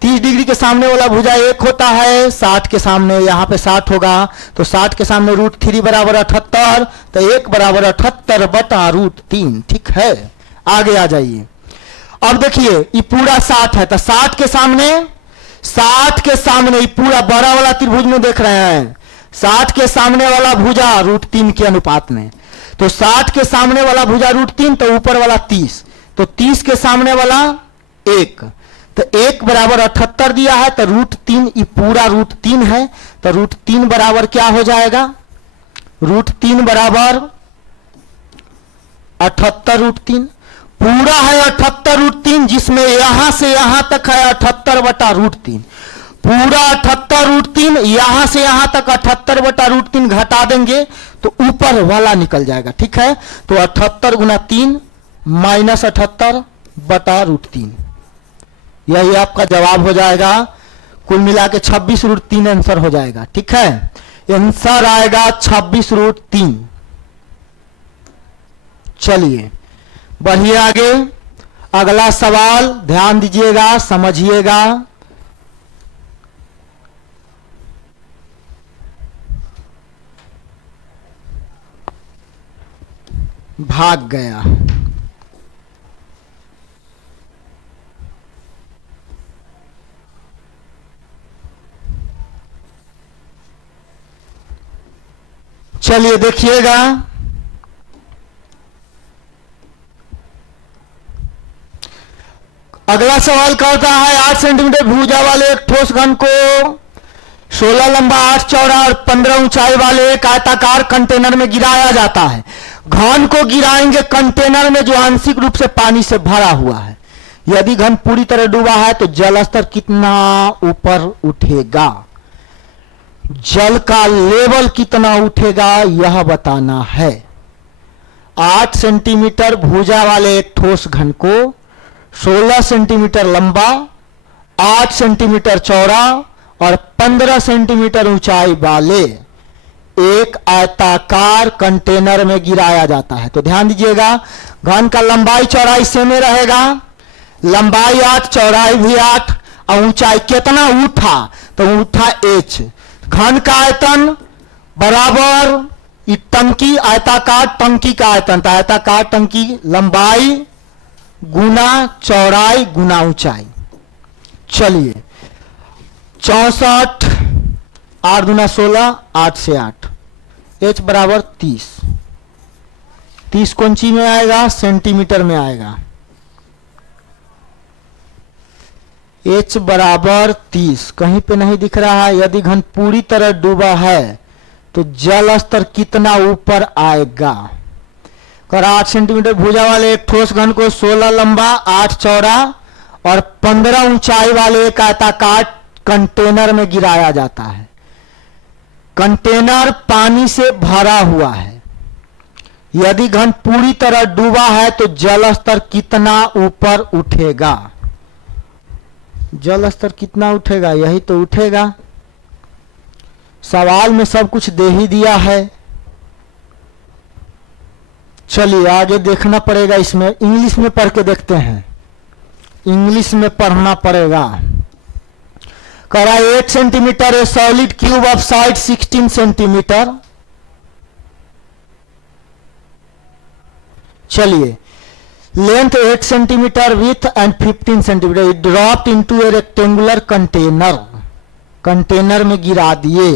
30 डिग्री के सामने वाला भुजा 1 होता है, 60 के सामने, यहां पे 60 होगा तो 60 के सामने √3 बराबर 78, तो 1 बराबर 78/√3। ठीक है, आगे आ जाइए। अब देखिए ये पूरा 60 है, तो 60 के सामने ये पूरा बड़ा वाला त्रिभुज में देख रहे हैं, 60 के सामने वाला भुजा √3 के अनुपात में। तो 60 के सामने वाला भुजा √3, तो ऊपर वाला 30, तो 30 के सामने वाला 1, तो 1 बराबर 78 दिया है, तो √3, ये पूरा √3 है, तो √3 बराबर क्या हो जाएगा? √3 बराबर 78/√3। पूरा है 78/√3, जिसमें यहां से यहां तक है 78/√3। पूरा 78/√3, यहां से यहां तक 78/√3 घटा देंगे तो ऊपर वाला निकल जाएगा। ठीक है, तो 78 × 3 - 78/√3, यही आपका जवाब हो जाएगा। कुल मिला के 26√3 आंसर हो जाएगा। ठीक है, आंसर आएगा 26√3। चलिए बढ़िए आगे, अगला सवाल ध्यान दीजिएगा, समझिएगा। भाग गया। चलिए देखिएगा, अगला सवाल करता है 8 सेंटीमीटर भुजा वाले एक ठोस घन को 16 लंबा 8 चौड़ा और 15 ऊंचाई वाले एक आयताकार कंटेनर में गिराया जाता है। घन को गिराएंगे कंटेनर में जो आंशिक रूप से पानी से भरा हुआ है। यदि घन पूरी तरह डूबा है तो जल स्तर कितना ऊपर उठेगा, जल का लेवल कितना उठेगा यह बताना है। 8 सेंटीमीटर भुजा वाले एक ठोस घन को 16 सेंटीमीटर लंबा, 8 सेंटीमीटर चौड़ा और 15 सेंटीमीटर ऊंचाई वाले एक आयताकार कंटेनर में गिराया जाता है। तो ध्यान दीजिएगा, घन का लंबाई चौड़ाई सेम रहेगा, लंबाई 8 चौड़ाई भी 8 और ऊंचाई कितना उठा तो उठा h। घन का आयतन बराबर टंकी, आयताकार टंकी का आयतन, तो आयताकार टंकी लंबाई गुना चौड़ाई गुना ऊंचाई। चलिए 64 8 दूना 16 8 से 8 h बराबर 30। 30 कौन सी में आएगा, सेंटीमीटर में आएगा। h बराबर 30 कहीं पे नहीं दिख रहा है। यदि घन पूरी तरह डूबा है तो जल स्तर कितना ऊपर आएगा। कर 8 सेंटीमीटर भुजा वाले एक ठोस घन को 16 लंबा 8 चौड़ा और 15 ऊंचाई वाले एक आयताकार कंटेनर में गिराया जाता है। कंटेनर पानी से भरा हुआ है। यदि घन पूरी तरह डूबा है तो जल स्तर कितना ऊपर उठेगा, जल स्तर कितना उठेगा यही तो उठेगा। सवाल में सब कुछ दे ही दिया है। चलिए आगे देखना पड़ेगा, इसमें इंग्लिश में पढ़ के देखते हैं, इंग्लिश में पढ़ना पड़ेगा। करा 8 centimetre a solid cube of side 16 centimetre. चलिए length 8 centimetre width and 15 centimetre it dropped into a rectangular container. Container में गिरा दिए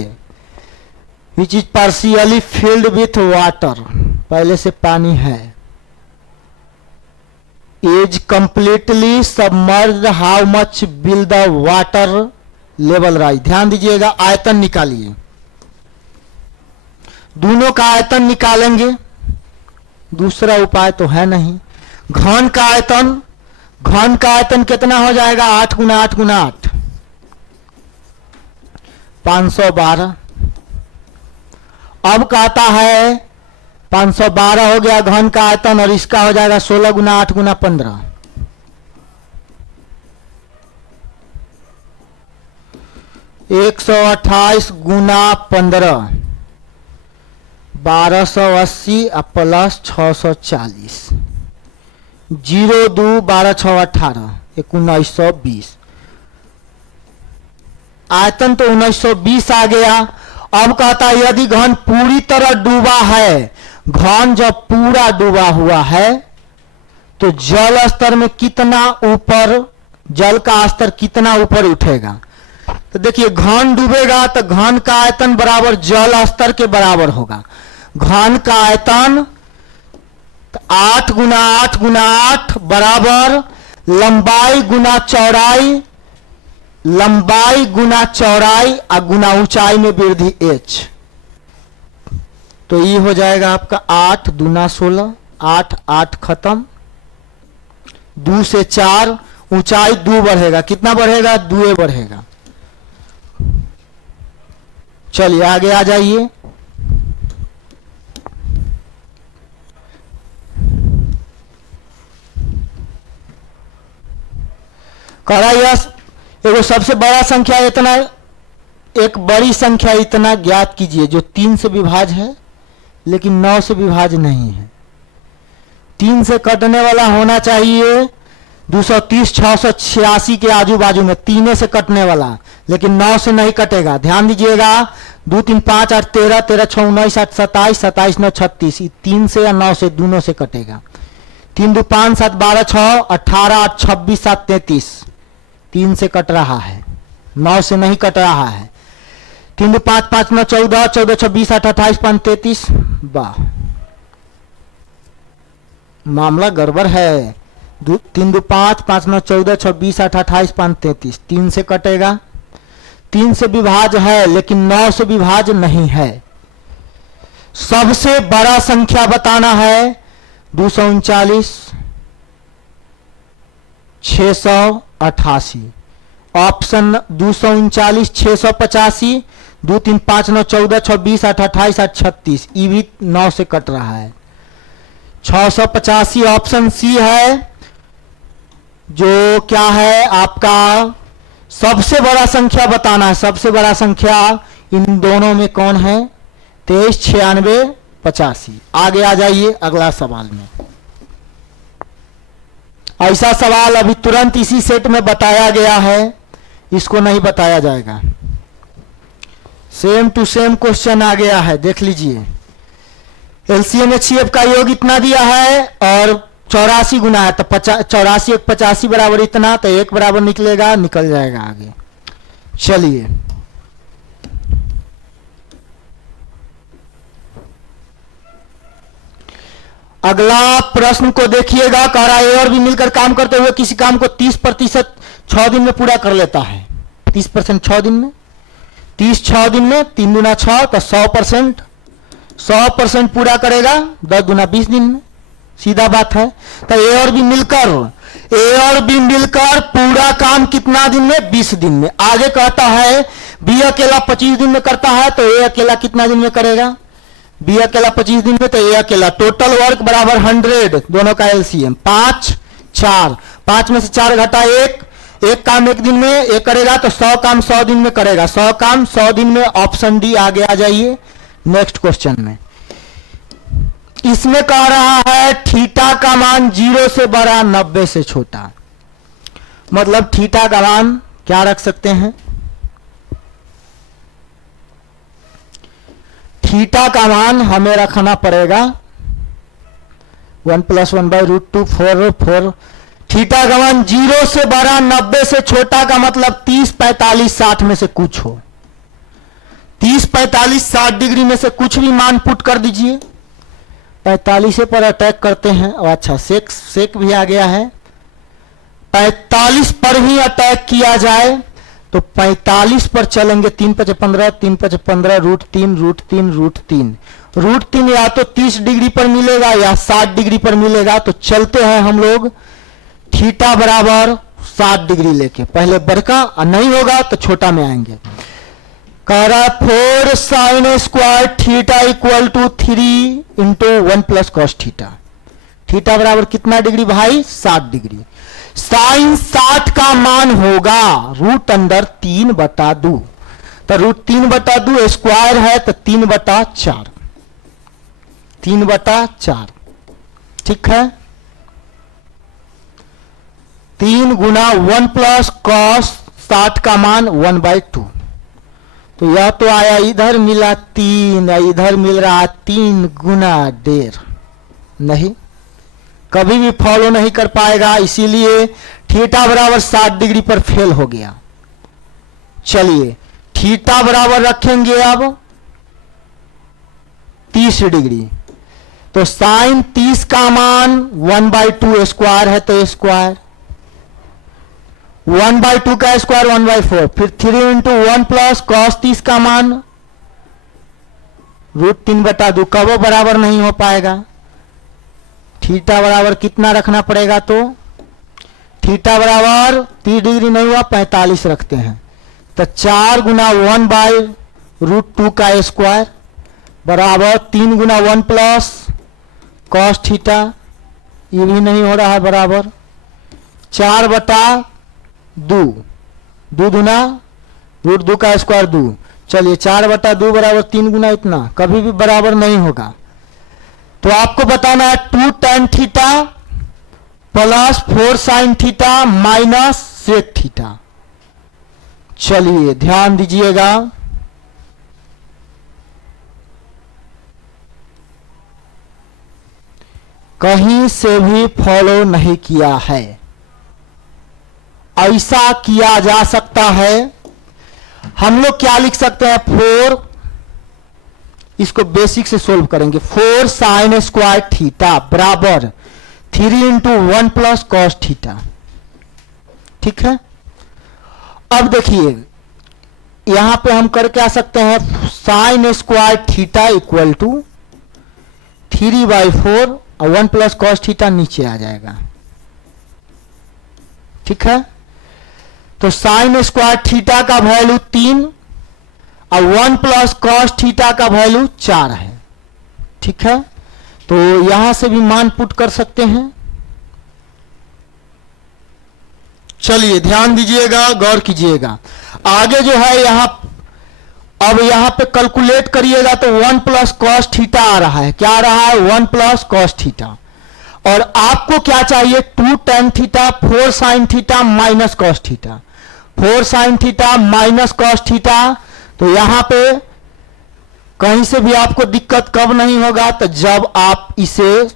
which is partially filled with water, पहले से पानी है। Is completely submerged, how much will the water level rise. ध्यान दीजिएगा, आयतन निकालिए, दोनों का आयतन निकालेंगे, दूसरा उपाय तो है नहीं। घन का आयतन कितना हो जाएगा, 8 गुना 8 गुना 8 512। अब कहता है 512 हो गया घन का आयतन और इसका हो जाएगा 16 गुना 8 गुना 15। 128 गुना 15 1280 प्लस 640 0 2 12 6 18 1920। आयतन तो 1920 आ गया। अब कहता है यदि घन पूरी तरह डूबा है, घन जब पूरा डूबा हुआ है तो जल स्तर में कितना ऊपर, जल का स्तर कितना ऊपर उठेगा। तो देखिए घन डूबेगा तो घन का आयतन बराबर जल स्तर के बराबर होगा। घन का आयतन 8 गुना 8 गुना 8 बराबर लंबाई गुना चौड़ाई, लंबाई गुना चौड़ाई और गुना ऊंचाई में वृद्धि h। तो ये हो जाएगा आपका 8 दूना 16 8 8 खत्म, 2 से 4 ऊंचाई 2 बढ़ेगा, कितना बढ़ेगा 2 बढ़ेगा। चलिए आगे आ जाइए। कह रहा यस एगो सबसे बड़ा संख्या इतना, एक बड़ी संख्या इतना ज्ञात कीजिए जो 3 से विभाज्य है लेकिन 9 से विभाज्य नहीं है। 3 से कटने वाला होना चाहिए 230 686 के आजू बाजू में, 3 से कटने वाला, लेकिन 9 से नहीं कटेगा। ध्यान दीजिएगा, 2 3 5 8 13 13 6 19 8 27 27 9 36, 3 से या 9 से दोनों से कटेगा। 3 2 5 7 12 6 18 8 26 7 33, 3 से कट रहा है, 9 से नहीं कट रहा है। 3 2 5 5 9 14 14 26 8 28 5 33। वाह, मामला गड़बड़ है। तीन दो पाँच, 5 9 14, 26 8 28 5 33, 3 से कटेगा। 3 से विभाज्य है लेकिन 9 से विभाज्य नहीं है। सबसे बड़ा संख्या बताना है 239 688। ऑप्शन 239 685, 2 3 5 9 14 26 8 28 8 36, ये भी 9 से कट रहा है। 685 ऑप्शन सी है, जो क्या है आपका सबसे बड़ा संख्या बताना है। सबसे बड़ा संख्या इन दोनों में कौन है? 23 96 85। आगे आ जाइए अगला सवाल में। ऐसा सवाल अभी तुरंत इसी सेट में बताया गया है, इसको नहीं बताया जाएगा। सेम टू सेम क्वेश्चन आ गया है, देख लीजिए। एलसीएम एचसीएफ का योग इतना दिया है और 84 गुना है, तो 84 एक 85 बराबर इतना, तो 1 बराबर निकलेगा, निकल जाएगा आगे। चलिए अगला प्रश्न को देखिएगा। कह रहा है ए और बी मिलकर काम करते हुए किसी काम को 30% 6 दिन में पूरा कर लेता है। 30% 6 दिन में, 30 6 दिन में, 3 गुना 6 तो 100% पूरा करेगा 10 गुना 20 दिन में। सीधा बात है। तो ए और बी मिलकर पूरा काम कितना दिन में? 20 दिन में। आगे कहता है बी अकेला 25 दिन में करता है, तो ए अकेला कितना दिन में करेगा? बी अकेला 25 दिन में, तो ए अकेला। टोटल वर्क बराबर 100, दोनों का एलसीएम 5 4, 5 में से 4 घटा 1, एक काम 1 दिन में एक करेगा, तो 100 काम 100 दिन में करेगा। 100 काम 100 दिन में, ऑप्शन डी। आगे आ जाइए नेक्स्ट क्वेश्चन में। इसमें कह रहा है थीटा का मान 0 से बड़ा 90 से छोटा। मतलब थीटा का मान क्या रख सकते हैं? थीटा का मान हमें रखना पड़ेगा 1 + 1/√2 4। थीटा का मान 0 से बड़ा 90 से छोटा का मतलब 30 45 60 में से कुछ हो। 30 45 60 डिग्री में से कुछ भी मान पुट कर दीजिए। 45 पर अटैक करते हैं। अच्छा सेक भी आ गया है। 45 पर ही अटैक किया जाए तो 45 पर चलेंगे। 3 × 15, 3 × 15 √3 √3 या तो 30 डिग्री पर मिलेगा या 60 डिग्री पर मिलेगा। तो चलते हैं हम लोग थीटा बराबर 60 डिग्री लेके। पहले बड़का और नहीं होगा तो छोटा में आएंगे। कह रहा 4 sin square theta equal to 3 × 1 + cos theta. Theta बराबर कितना डिग्री भाई? 60 डिग्री। साइन 60 का मान होगा √3/2। तो √3/2 स्क्वायर है तो 3/4, 3/4। ठीक है। 3 गुना 1 + cos 60 का मान 1/2। तो यह तो आया, इधर मिला 3, इधर मिल रहा 3 गुना 1.5। नहीं, कभी भी फॉलो नहीं कर पाएगा, इसीलिए थीटा बराबर 60 डिग्री पर फेल हो गया। चलिए थीटा बराबर रखेंगे अब 30 डिग्री। तो साइन 30 का मान 1/2 स्क्वायर है तो स्क्वायर, 1/2 का स्क्वायर 1/4, फिर 3 × 1 + cos 30 का मान √3/2। कबो बराबर नहीं हो पाएगा। थीटा बराबर कितना रखना पड़ेगा? तो थीटा बराबर 30 डिग्री नहीं हुआ, 45 रखते हैं। तो 4 गुना 1/√2 का स्क्वायर बराबर 3 गुना 1 + cos थीटा। ये भी नहीं हो रहा है बराबर 4/2, 2 गुना √2 का स्क्वायर 2। चलिए 4/2 बराबर 3 गुना इतना, कभी भी बराबर नहीं होगा। तो आपको बताना है 2 tan theta + 4 sin theta - sec theta. चलिए ध्यान दीजिएगा। कहीं से भी फॉलो नहीं किया है। ऐसा किया जा सकता है। हम लोग क्या लिख सकते हैं? 4, इसको बेसिक से सोल्व करेंगे। 4 sin स्क्वायर थीटा बराबर 3 इंटू 1 प्लस कॉस थीटा। ठीक है, अब देखिए यहां पे हम करके आ सकते हैं sine square theta equal to 3/4 और 1 प्लस कॉस थीटा नीचे आ जाएगा। ठीक है, तो साइन स्क्वायर थीटा का वैल्यू 3 और 1 प्लस कॉस थीटा का वैल्यू 4 है। ठीक है, तो यहां से भी मान पुट कर सकते हैं। चलिए ध्यान दीजिएगा, गौर कीजिएगा। आगे जो है यहां, अब यहां पे कैलकुलेट करिएगा तो 1 प्लस कॉस थीटा आ रहा है। क्या आ रहा है? 1 प्लस कॉस थीटा। और आपको क्या चाहिए? 2 tan theta 4 sine theta minus cos theta. 4 sine theta minus cos theta. तो यहां पे कहीं से भी आपको दिक्कत कब नहीं होगा? तो जब आप इसे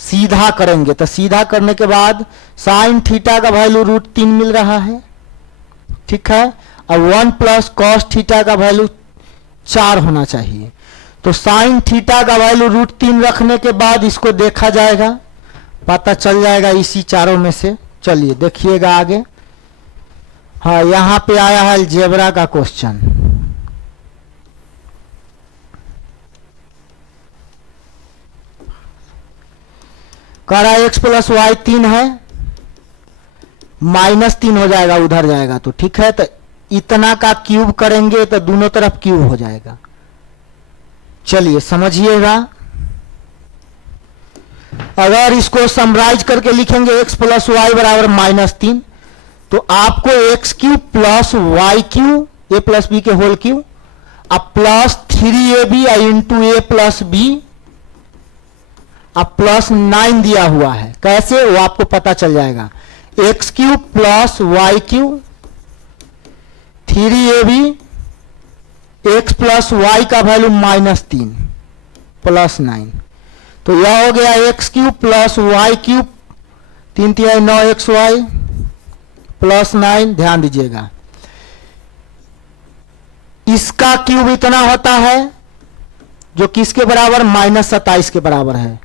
सीधा करेंगे। तो सीधा करने के बाद साइन थीटा का वैल्यू √3 मिल रहा है। ठीक है, और 1 प्लस कॉस थीटा का वैल्यू 4 होना चाहिए। तो साइन थीटा का वैल्यू √3 रखने के बाद इसको देखा जाएगा, पता चल जाएगा इसी चारों में से। चलिए देखिएगा आगे। हाँ, यहां पे आया है अलजेब्रा का क्वेश्चन। कह रहा है x प्लस वाई 3 है, -3 हो जाएगा, उधर जाएगा तो ठीक है। तो इतना का क्यूब करेंगे तो दोनों तरफ क्यूब हो जाएगा। चलिए समझिएगा। अगर इसको समराइज करके लिखेंगे x प्लस वाई बराबर -3, तो आपको x cube plus Y cube a plus B के होल क्यूब अब plus 3ab into a plus B अब प्लस 9 दिया हुआ है। कैसे? वो आपको पता चल जाएगा। X cube plus Y cube 3ab X plus Y का वैल्यू -3 प्लस 9। तो यह हो गया X cube plus Y cube 3 3 9 X Y plus 9। ध्यान दीजिएगा, इसका क्यूब इतना होता है जो किसके बराबर? -27 के बराबर है।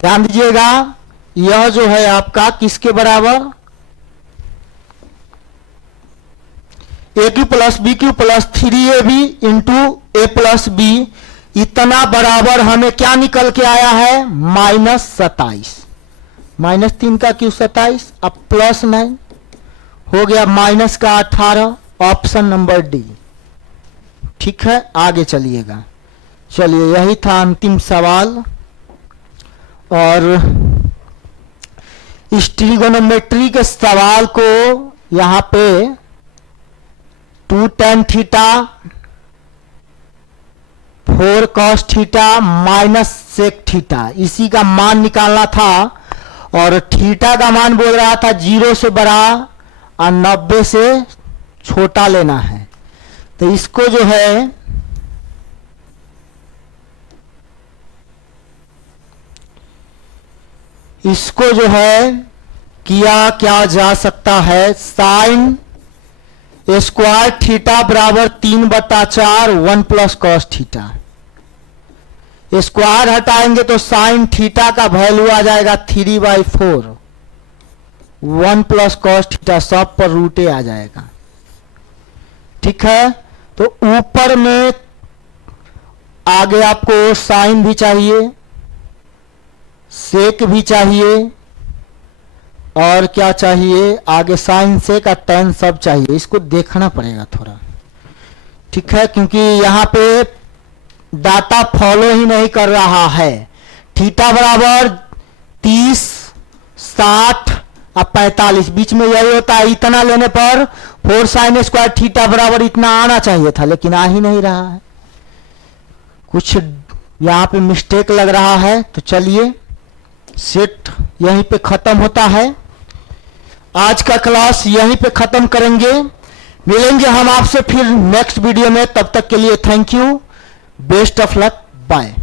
ध्यान दीजिएगा, यह जो है आपका किसके बराबर? A cube plus b cube plus 3ab into a plus b, इतना बराबर हमें क्या निकल के आया है? -27। -3 का क्यू 27, अब प्लस 9 हो गया, माइनस का 18। Option number D. ठीक है, आगे चलिएगा। चलिए यही था अंतिम सवाल। और इस ट्रिगोनोमेट्री के सवाल को यहां पे 2 tan theta 4 cos theta minus sec theta, इसी का मान निकालना था। और थीटा का मान बोल रहा था 0 से बड़ा और 90 से छोटा लेना है। तो इसको जो है किया क्या जा सकता है? साइन स्क्वायर थीटा बराबर 3/4 1 प्लस कॉस थीटा। स्क्वायर हटाएंगे तो साइन थीटा का वैल्यू आ जाएगा 3/4 1 प्लस कॉस थीटा, सब पर रूटे आ जाएगा। ठीक है, तो ऊपर में आगे आपको साइन भी चाहिए, सेक भी चाहिए, और क्या चाहिए आगे? साइन सेक का tan सब चाहिए। इसको देखना पड़ेगा थोड़ा। ठीक है, क्योंकि यहां पे डाटा फॉलो ही नहीं कर रहा है। थीटा बराबर 30, 60 और 45 बीच में यही होता है। इतना लेने पर 4 साइन स्क्वायर थीटा बराबर इतना आना चाहिए था, लेकिन आ ही नहीं रहा है। कुछ यहां पे मिस्टेक लग रहा है। तो चलिए सेट यहीं पे खत्म होता है। आज का क्लास यहीं पे खत्म करेंगे। मिलेंगे हम आपसे फिर नेक्स्ट वीडियो में। तब तक के लिए thank you, best of luck, bye.